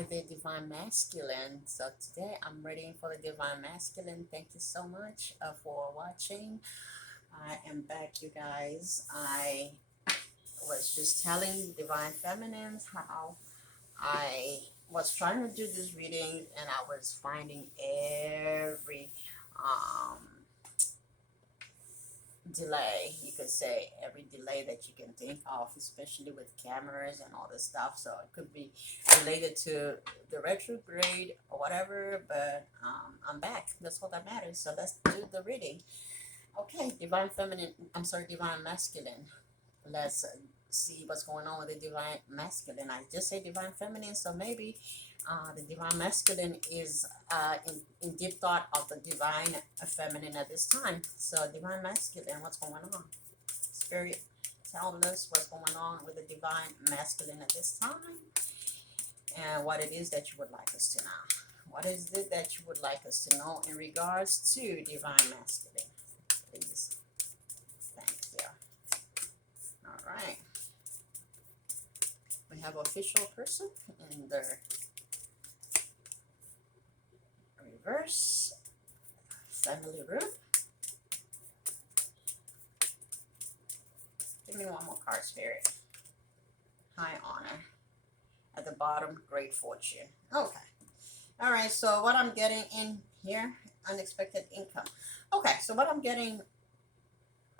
by the Divine Masculine. So today I'm reading for the Divine Masculine. Thank you so much for watching. I am back, you guys. I was just telling Divine Feminines how I was trying to do this reading and I was finding every um, delay, you could say, every delay that you can think of, especially with cameras and all this stuff. So it could be related to the retrograde or whatever, but I'm back. That's all that matters. So let's do the reading. Okay, divine feminine, I'm sorry, divine masculine. Let's see what's going on with the divine masculine. I just say divine feminine, so maybe the divine masculine is in deep thought of the divine feminine at this time. So divine masculine, what's going on? Spirit, tell us what's going on with the divine masculine at this time and what it is that you would like us to know. What is it that you would like us to know in regards to divine masculine? Please. Thank you. All right. We have official person in the reverse, family room. Give me one more card, Spirit. High honor. At the bottom, great fortune. Okay. All right, so what I'm getting in here, unexpected income. Okay, so what I'm getting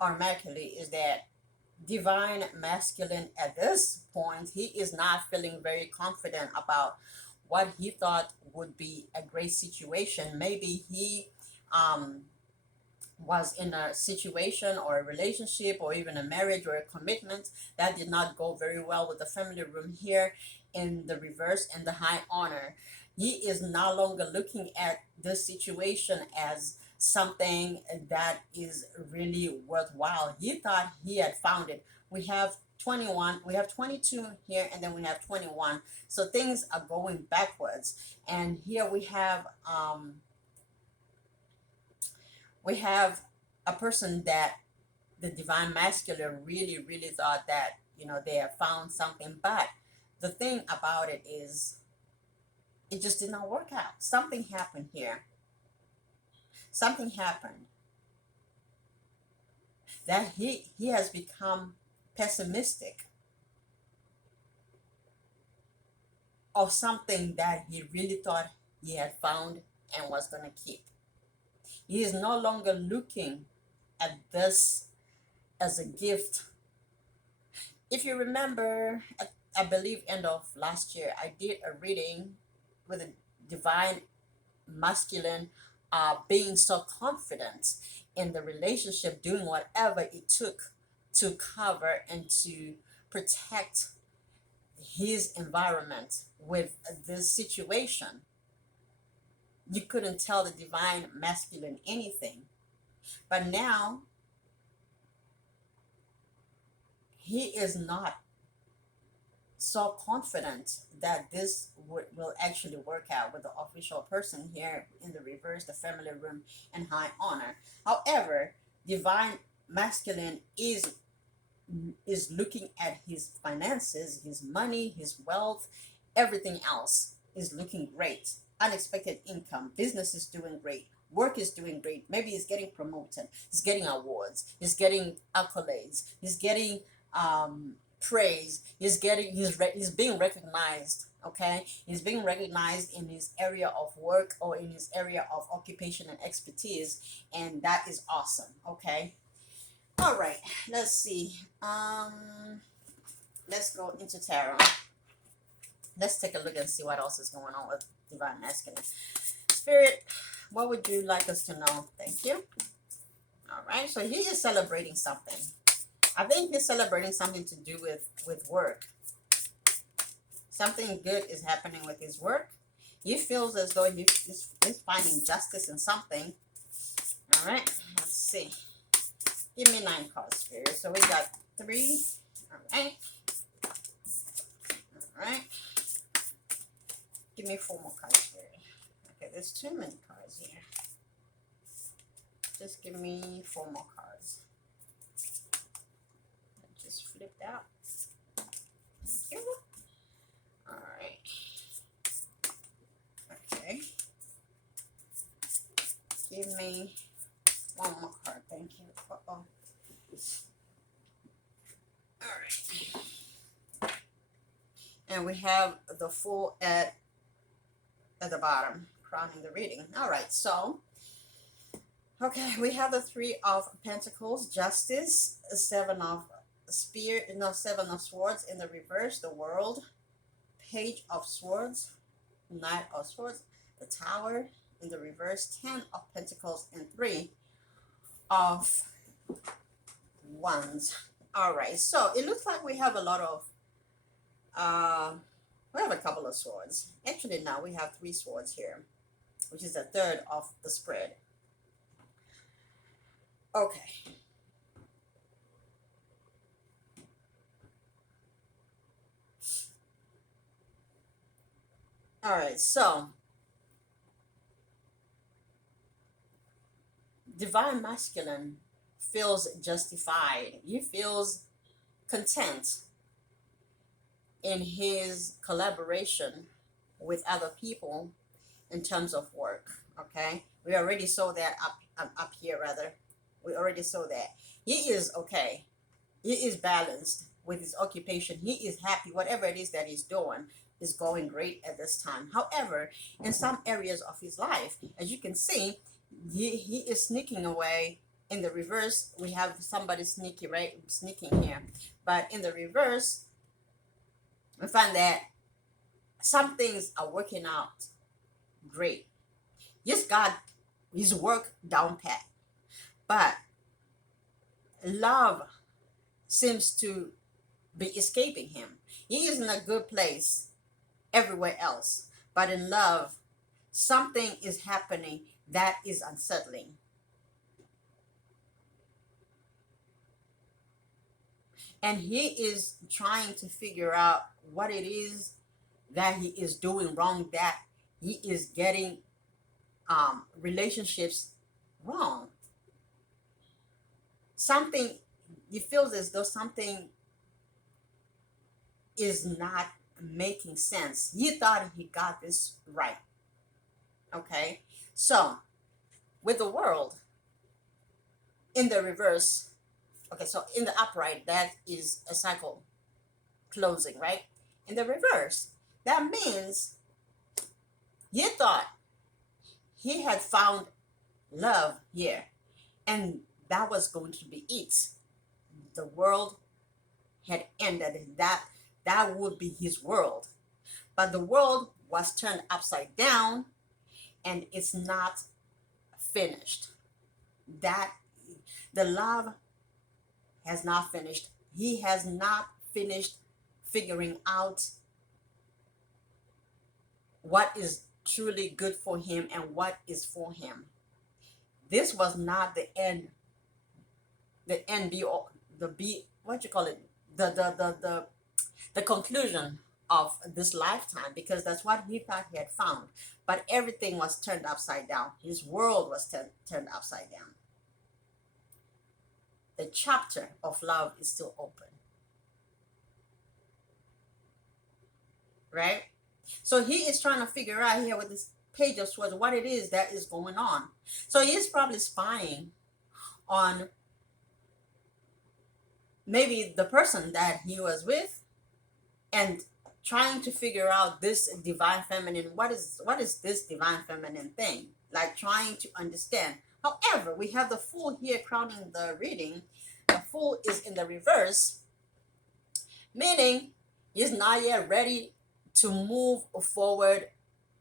automatically is that divine masculine at this point, he is not feeling very confident about what he thought would be a great situation. Maybe he was in a situation or a relationship or even a marriage or a commitment that did not go very well with the family room here in the reverse and the high honor. He is no longer looking at this situation as something that is really worthwhile. He thought he had found it. We have 21, we have 22 here, and then we have 21. So things are going backwards. And here we have a person that the divine masculine really thought that, you know, they have found something. But the thing about it is it just did not work out. Something happened here. Something happened that he has become pessimistic of something that he really thought he had found and was going to keep. He is no longer looking at this as a gift. If you remember, I believe end of last year, I did a reading with a divine masculine being so confident in the relationship, doing whatever it took to cover and to protect his environment with this situation. You couldn't tell the divine masculine anything. But now he is not so confident that this will actually work out with the official person here in the reverse, the family room and high honor. However, divine masculine is looking at his finances, his money, his wealth, everything else is looking great. Unexpected income, business is doing great, work is doing great. Maybe he's getting promoted, he's getting awards, he's getting accolades, he's getting praise, he's being recognized. Okay, he's being recognized in his area of work or in his area of occupation and expertise, and that is awesome. Okay, all right, let's see. Let's go into tarot. Let's take a look and see what else is going on with divine masculine. Spirit, what would you like us to know? Thank you. All right, so he is celebrating something. I think he's celebrating something to do with work. Something good is happening with his work. He feels as though he's finding justice in something. All right, let's see. Give me 9 cards, Spirit. So we got 3. All right. All right. Give me 4 more cards, Spirit. Okay, there's too many cards here. Just give me 4 more cards. I just flipped out. Thank you. All right. give me one more card. Thank you. Uh-oh. All right. And we have the Fool at the bottom, crowning the reading. All right, so, okay, we have the Three of Pentacles, Justice, Seven of Seven of Swords in the reverse, the World, Page of Swords, Knight of Swords, the Tower in the reverse, Ten of Pentacles, and Three of Wands. All right, so it looks like we have a lot of, we have a couple of swords. Actually, now we have three swords here, which is a third of the spread. Okay. All right, so divine masculine feels justified. He feels content in his collaboration with other people in terms of work. Okay, we already saw that up here rather. We already saw that he is okay. He is balanced with his occupation. He is happy. Whatever it is that he's doing is going great at this time. However, in some areas of his life, as you can see, he is sneaking away. In the reverse, we have somebody sneaking here. But in the reverse, we find that some things are working out great. Just got his work down pat. But love seems to be escaping him. He is in a good place everywhere else. But in love, something is happening that is unsettling. And he is trying to figure out what it is that he is doing wrong, that he is getting relationships wrong. Something, he feels as though something is not making sense. He thought he got this right. Okay, so with the World in the reverse, okay, so in the upright, that is a cycle closing, right? In the reverse, that means he thought he had found love here, and that was going to be it. The world had ended. That would be his world. But the world was turned upside down, and it's not finished. That the love has not finished. He has not finished figuring out what is truly good for him and what is for him. This was not the end. The end be all, the be what you call it, the conclusion of this lifetime, because that's what he thought he had found. But everything was turned upside down. His world was turned upside down. The chapter of love is still open. Right? So he is trying to figure out here with this Page of Swords what it is that is going on. So he is probably spying on maybe the person that he was with and trying to figure out this divine feminine. What is this divine feminine thing? Like trying to understand. However, we have the Fool here crowning the reading. The Fool is in the reverse, meaning he's not yet ready to move forward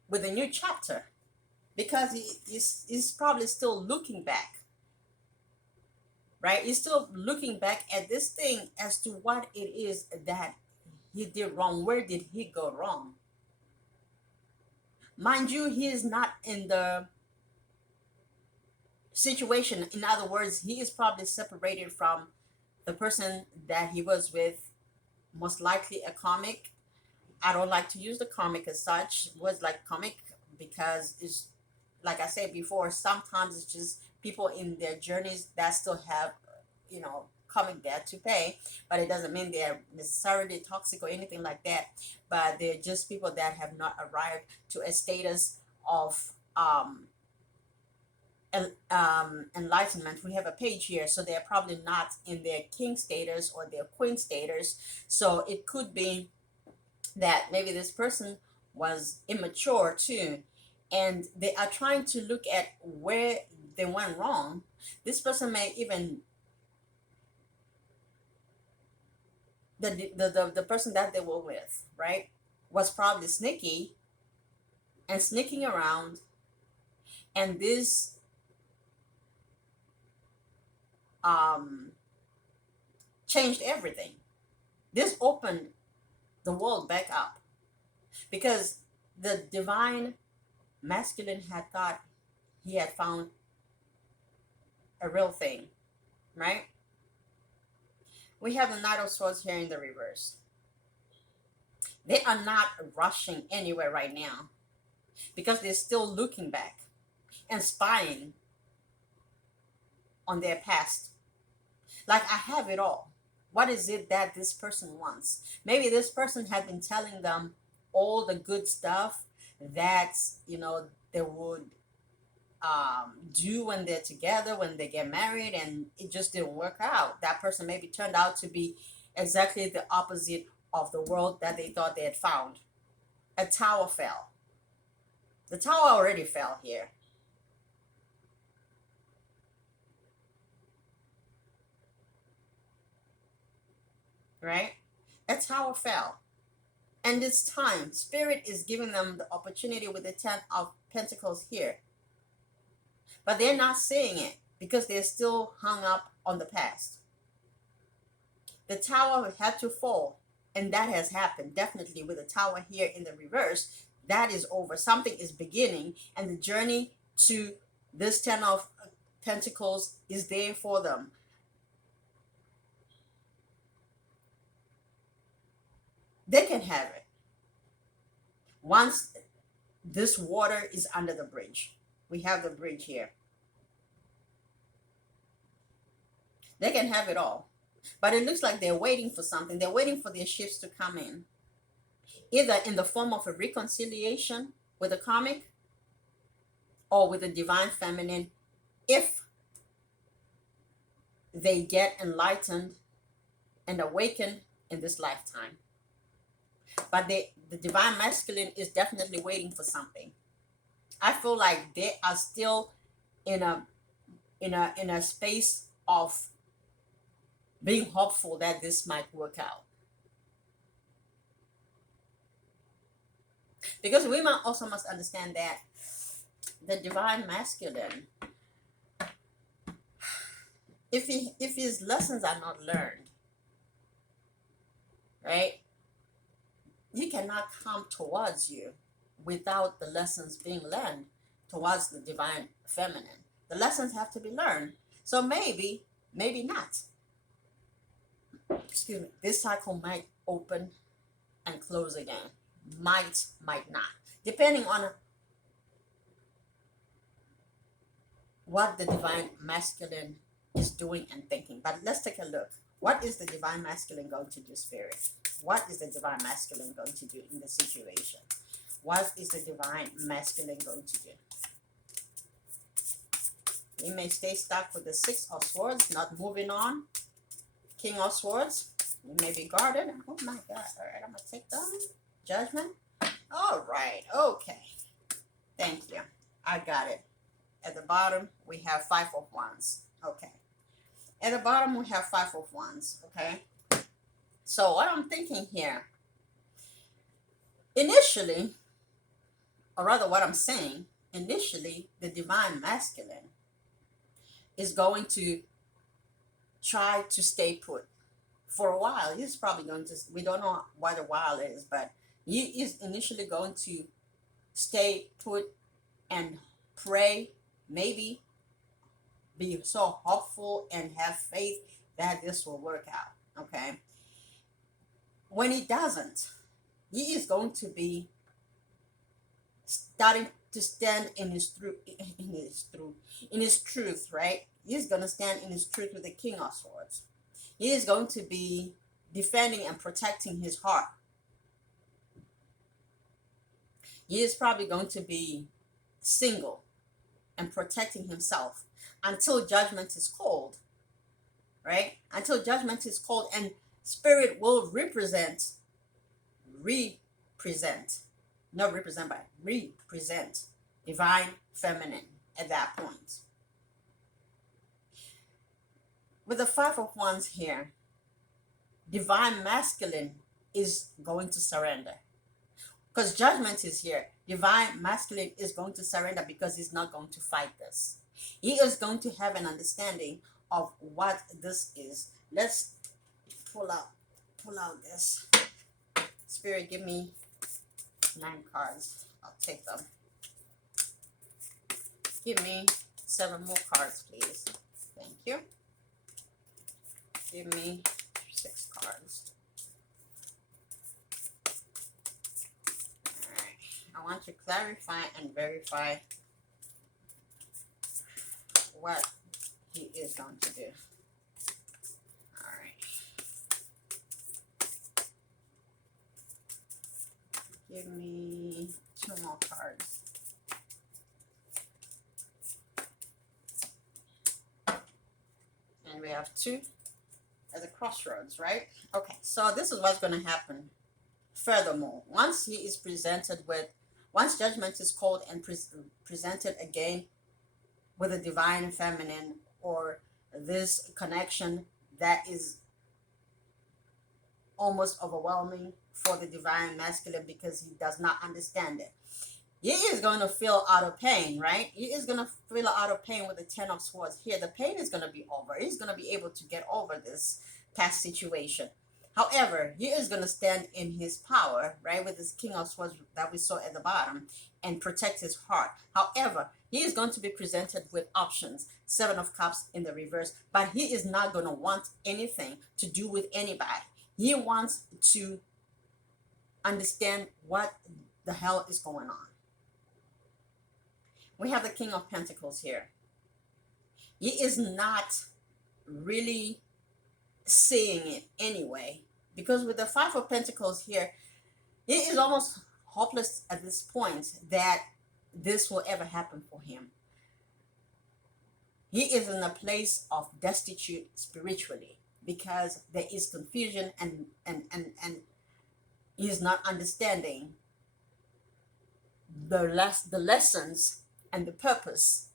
with a new chapter, because he's probably still looking back. Right? He's still looking back at this thing as to what it is that he did wrong. Where did he go wrong? Mind you, he is not in the situation. In other words, he is probably separated from the person that he was with, most likely a comic. I don't like to use the comic as such, words like comic, because it's, like I said before, sometimes it's just people in their journeys that still have, comic debt to pay, but it doesn't mean they're necessarily toxic or anything like that. But they're just people that have not arrived to a status of enlightenment. We have a page here, so they're probably not in their king status or their queen status. So it could be that maybe this person was immature too, and they are trying to look at where they went wrong. This person may even the person that they were with, right, was probably sneaky and sneaking around, and this um changed everything. This opened the world back up because the divine masculine had thought he had found a real thing, right? We have the Knight of Swords here in the reverse. They are not rushing anywhere right now because they're still looking back and spying on their past. Like, I have it all. What is it that this person wants? Maybe this person had been telling them all the good stuff that, they would do when they're together, when they get married, and it just didn't work out. That person maybe turned out to be exactly the opposite of the world that they thought they had found. A tower fell. The tower already fell here. Right? A tower fell. And this time, Spirit is giving them the opportunity with the Ten of Pentacles here. But they're not seeing it because they're still hung up on the past. The tower had to fall, and that has happened definitely with the tower here in the reverse. That is over. Something is beginning, and the journey to this Ten of Pentacles is there for them. They can have it once this water is under the bridge. We have the bridge here. They can have it all. But it looks like they're waiting for something. They're waiting for their ships to come in. Either in the form of a reconciliation with a karmic or with the divine feminine, if they get enlightened and awakened in this lifetime. But the divine masculine is definitely waiting for something. I feel like they are still in a space of being hopeful that this might work out. Because we also must understand that the divine masculine, if his lessons are not learned, right, he cannot come towards you without the lessons being learned towards the divine feminine. The lessons have to be learned. So maybe not. Excuse me. This cycle might open and close again. Might not. Depending on what the divine masculine is doing and thinking. But let's take a look. What is the divine masculine going to do, Spirit? What is the divine masculine going to do in the situation? What is the divine masculine going to do? We may stay stuck with the Six of Swords, not moving on. King of Swords, we may be guarded. Oh my God. All right, I'm going to take them. Judgment. All right. Okay. Thank you. I got it. At the bottom, we have Five of Wands. Okay. At the bottom, we have Five of Wands. Okay. So what I'm thinking here, initially, or rather what I'm saying, initially, the divine masculine is going to try to stay put for a while. He's probably going to, we don't know what a while is, but he is initially going to stay put and pray, maybe be so hopeful and have faith that this will work out. Okay. When it doesn't, he is going to be starting to stand in his truth, right? He's going to stand in his truth with the King of Swords. He is going to be defending and protecting his heart. He is probably going to be single and protecting himself until judgment is called, right? Until judgment is called, and spirit will represent, not represent, but represent divine feminine at that point. With the Five of Wands here, divine masculine is going to surrender. Because judgment is here. Divine masculine is going to surrender because he's not going to fight this. He is going to have an understanding of what this is. Let's pull out this. Spirit, give me 9 cards. I'll take them. Give me 7 more cards, please. Thank you. Give me 6 cards. Alright. I want to clarify and verify what he is going to do. Alright. Give me 2 more cards. And we have 2 at the crossroads, right? Okay, so this is what's going to happen. Furthermore, once he is presented with, once judgment is called and presented again with a divine feminine, or this connection that is almost overwhelming for the divine masculine because he does not understand it, he is going to feel out of pain, right? He is going to feel out of pain with the 10 of Swords here. The pain is going to be over. He's going to be able to get over this past situation. However, he is going to stand in his power, right, with this King of Swords that we saw at the bottom, and protect his heart. However, he is going to be presented with options. 7 of Cups in the reverse, but he is not going to want anything to do with anybody. He wants to understand what the hell is going on. We have the King of Pentacles here. He is not really seeing it anyway, because with the 5 of Pentacles here, he is almost hopeless at this point that this will ever happen for him. He is in a place of destitute spiritually because there is confusion and he is not understanding the lessons and the purpose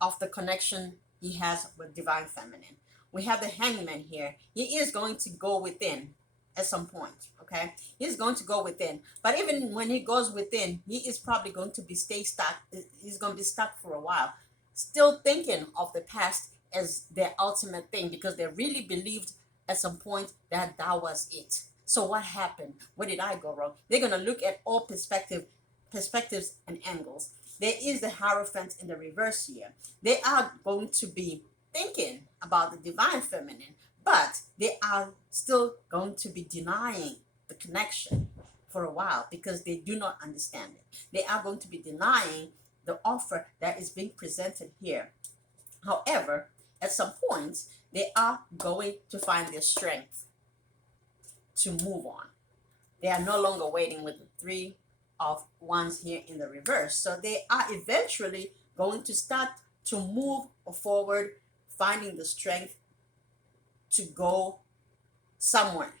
of the connection he has with divine feminine. We have the Hangman here. He is going to go within at some point, okay? He's going to go within. But even when he goes within, he is probably going to be stay stuck. He's going to be stuck for a while, still thinking of the past as their ultimate thing because they really believed at some point that that was it. So what happened? Where did I go wrong? They're going to look at all perspectives and angles. There is the Hierophant in the reverse here. They are going to be thinking about the divine feminine, but they are still going to be denying the connection for a while because they do not understand it. They are going to be denying the offer that is being presented here. However, at some point, they are going to find their strength to move on. They are no longer waiting with the 3 of Wands here in the reverse. So they are eventually going to start to move forward, finding the strength to go somewhere.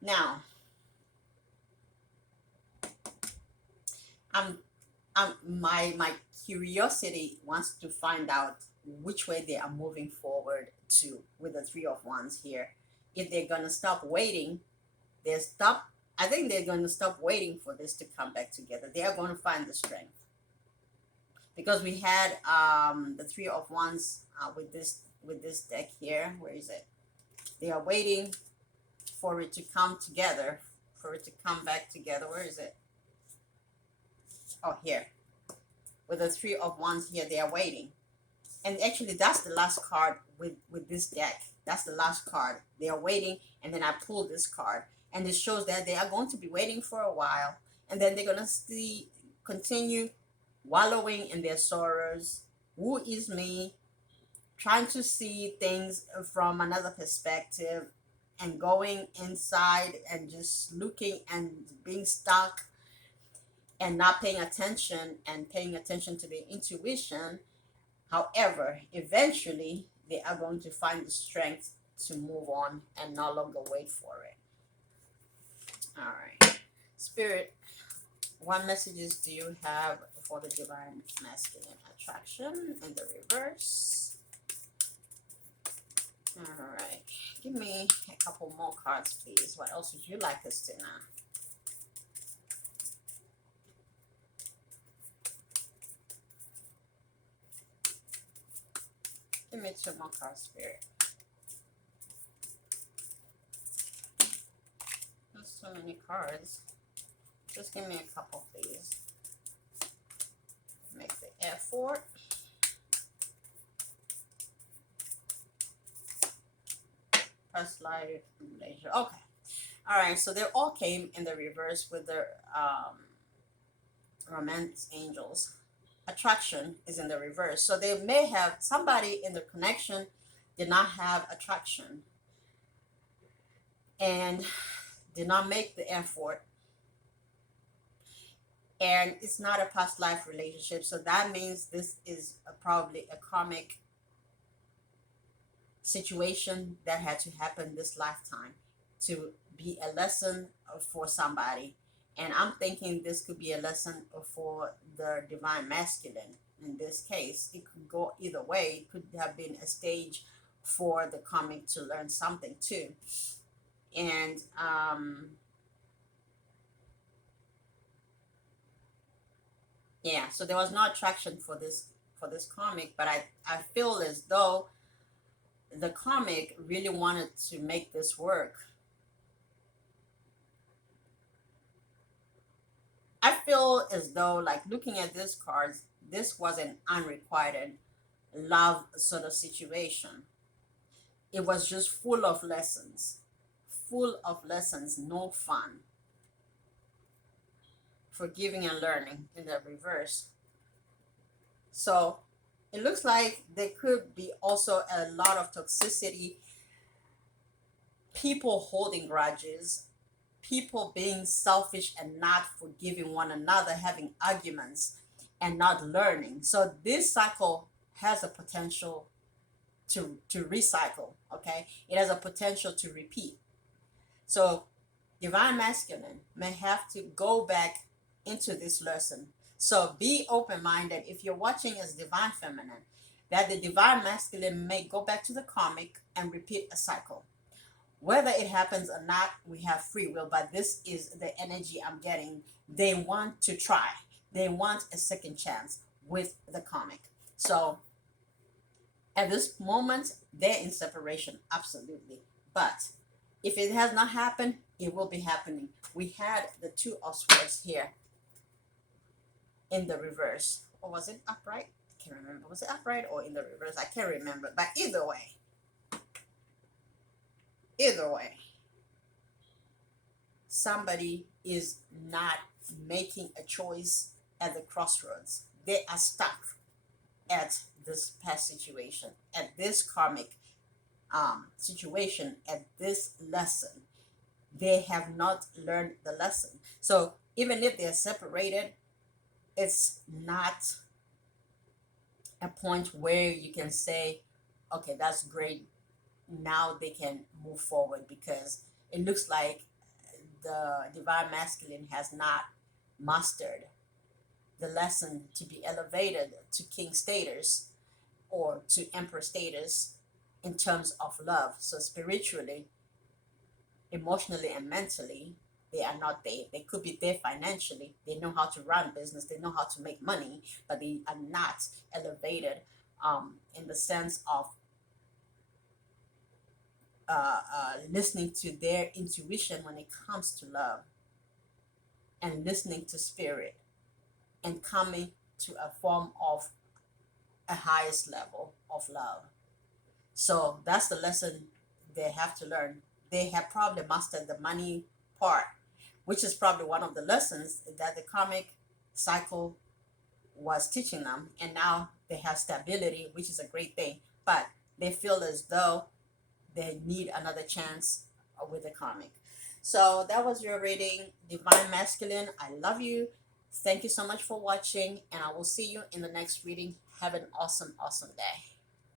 Now, my curiosity wants to find out which way they are moving forward to with the 3 of Wands here. If they're going to stop waiting, I think they're going to stop waiting for this to come back together. They are going to find the strength. Because we had the 3 of Wands with this deck here. Where is it? They are waiting for it to come together, for it to come back together. Where is it? Oh, here. With the 3 of Wands here, they are waiting. And actually, that's the last card with this deck. That's the last card. They are waiting, and then I pulled this card. And it shows that they are going to be waiting for a while. And then they're going to continue wallowing in their sorrows. Who is me? Trying to see things from another perspective. and going inside and just looking and being stuck and not paying attention and paying attention to their intuition. However, eventually they are going to find the strength to move on and no longer wait for it. All right. Spirit, what messages do you have for the divine masculine attraction in the reverse? All right. Give me a couple more cards, please. What else would you like us to know? Give me two more cards, Spirit. There's so many cards. Just give me a couple, please. Make the effort. Past life, relationship. Okay. All right. So they all came in the reverse with the romance angels. Attraction is in the reverse. So they may have somebody in the connection did not have attraction and did not make the effort, and it's not a past life relationship. So that means this is probably a karmic situation that had to happen this lifetime to be a lesson for somebody. And I'm thinking this could be a lesson for the divine masculine. In this case, it could go either way. It could have been a stage for the comic to learn something too. And yeah, so there was no attraction for this comic, but I feel as though the comic really wanted to make this work. I feel as though, like looking at these cards, this was an unrequited love sort of situation. It was just full of lessons, no fun. Forgiving and learning in the reverse. So it looks like there could be also a lot of toxicity, people holding grudges, people being selfish and not forgiving one another, having arguments and not learning. So this cycle has a potential to recycle, okay? It has a potential to repeat. So divine masculine may have to go back into this lesson. So be open-minded. If you're watching as divine feminine, that the divine masculine may go back to the karmic and repeat a cycle. Whether it happens or not, we have free will, but this is the energy I'm getting. They want to try. They want a second chance with the karmic. So at this moment, they're in separation, absolutely. But if it has not happened, it will be happening. We had the Two of Swords here in the reverse. Or was it upright? I can't remember. Was it upright or in the reverse? I can't remember. But either way, somebody is not making a choice at the crossroads. They are stuck at this past situation, at this karmic situation, at this lesson. They have not learned the lesson. So even if they're separated, it's not a point where you can say, okay, that's great. Now they can move forward, because it looks like the divine masculine has not mastered the lesson to be elevated to king status or to emperor status in terms of love. So spiritually, emotionally, and mentally, they are not there. They could be there financially. They know how to run business. They know how to make money, but they are not elevated in the sense of listening to their intuition when it comes to love, and listening to spirit, and coming to a form of a highest level of love. So that's the lesson they have to learn. They have probably mastered the money part, which is probably one of the lessons that the karmic cycle was teaching them. And now they have stability, which is a great thing. But they feel as though they need another chance with the comic. So that was your reading, Divine Masculine. I love you. Thank you so much for watching, and I will see you in the next reading. Have an awesome, awesome day.